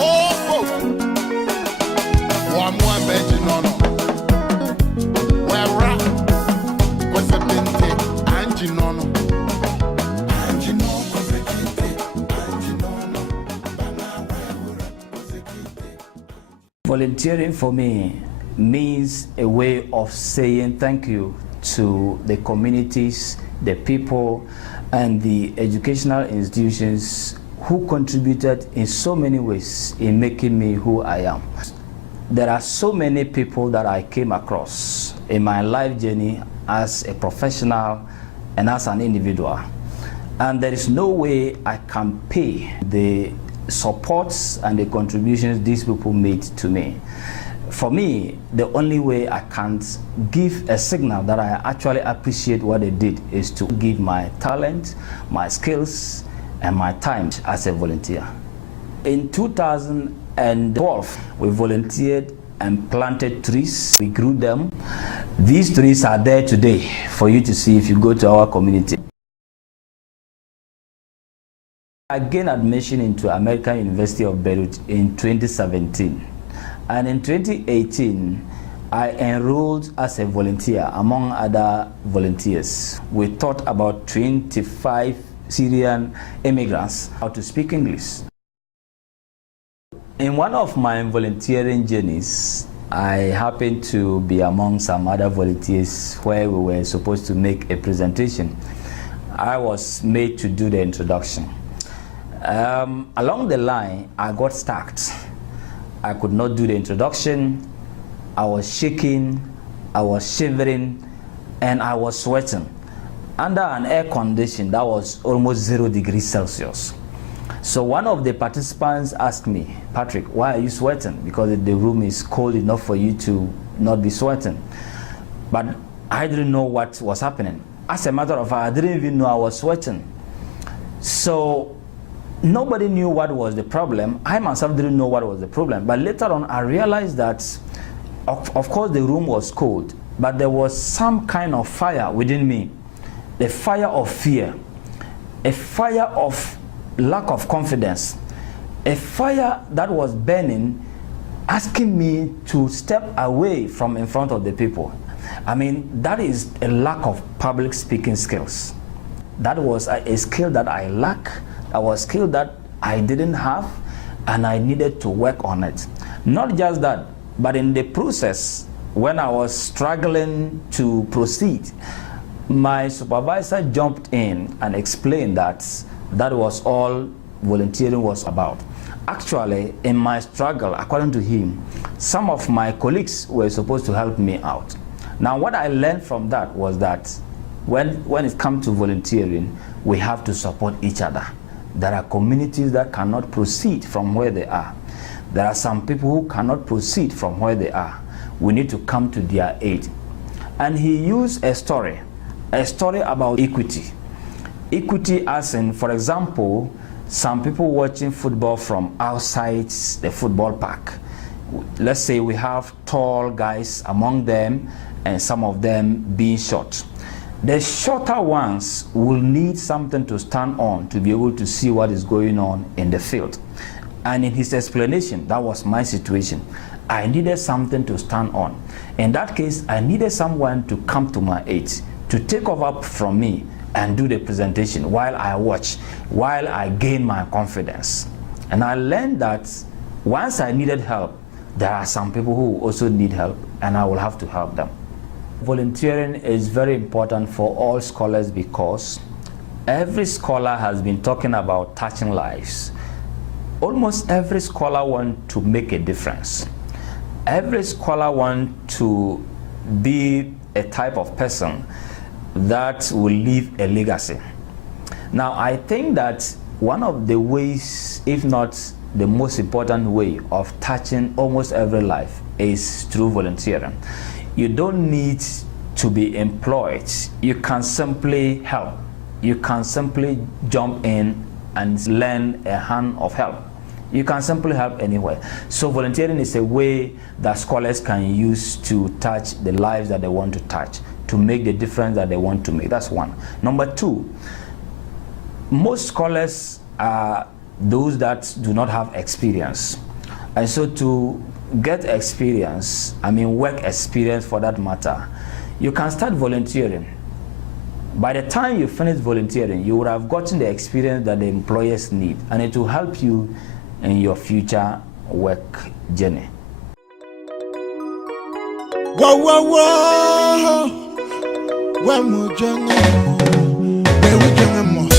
Oh, one more bench, no. Where rap was a bente, and you know. Volunteering for me means a way of saying thank you to the communities, the people, and the educational institutions who contributed in so many ways in making me who I am. There are so many people that I came across in my life journey as a professional and as an individual. And there is no way I can pay the supports and the contributions these people made to me. For me, the only way I can give a signal that I actually appreciate what they did is to give my talent, my skills, and my time as a volunteer. In 2012, we volunteered and planted trees. We grew them. These trees are there today for you to see if you go to our community. I gained admission into American University of Beirut in 2017. And in 2018, I enrolled as a volunteer among other volunteers. We taught about 25 Syrian immigrants how to speak English. In one of my volunteering journeys, I happened to be among some other volunteers where we were supposed to make a presentation. I was made to do the introduction. Along the line, I got stuck. I could not do the introduction. I was shaking, I was shivering, and I was sweating under an air condition that was almost 0 degrees Celsius. So one of the participants asked me, "Patrick, why are you sweating?" Because the room is cold enough for you to not be sweating. But I didn't know what was happening. As a matter of fact, I didn't even know I was sweating. So nobody knew what was the problem. I myself didn't know what was the problem. But later on, I realized that, of course, the room was cold, but there was some kind of fire within me. A fire of fear, a fire of lack of confidence, a fire that was burning, asking me to step away from in front of the people. I mean, that is a lack of public speaking skills. That was a skill that I lack. That was a skill that I didn't have, and I needed to work on it. Not just that, but in the process, when I was struggling to proceed, my supervisor jumped in and explained that that was all volunteering was about. Actually, in my struggle, according to him, some of my colleagues were supposed to help me out. Now, what I learned from that was that when it comes to volunteering, we have to support each other. There are communities that cannot proceed from where they are. There are some people who cannot proceed from where they are. We need to come to their aid. And he used a story about equity. Equity as in, for example, some people watching football from outside the football park. Let's say we have tall guys among them and some of them being short. The shorter ones will need something to stand on to be able to see what is going on in the field. And in his explanation, that was my situation. I needed something to stand on. In that case, I needed someone to come to my aid, to take over from me and do the presentation while I watch, while I gain my confidence. And I learned that once I needed help, there are some people who also need help, and I will have to help them. Volunteering is very important for all scholars because every scholar has been talking about touching lives. Almost every scholar wants to make a difference. Every scholar wants to be a type of person that will leave a legacy. Now, I think that one of the ways, if not the most important way of touching almost every life is through volunteering. You don't need to be employed. You can simply help. You can simply jump in and lend a hand of help. You can simply help anywhere. So volunteering is a way that scholars can use to touch the lives that they want to touch, to make the difference that they want to make. That's one. Number two, most scholars are those that do not have experience. And so to get experience, work experience for that matter, you can start volunteering. By the time you finish volunteering, you would have gotten the experience that the employers need, and it will help you in your future work journey. Whoa, whoa, whoa. One more journey. Where we can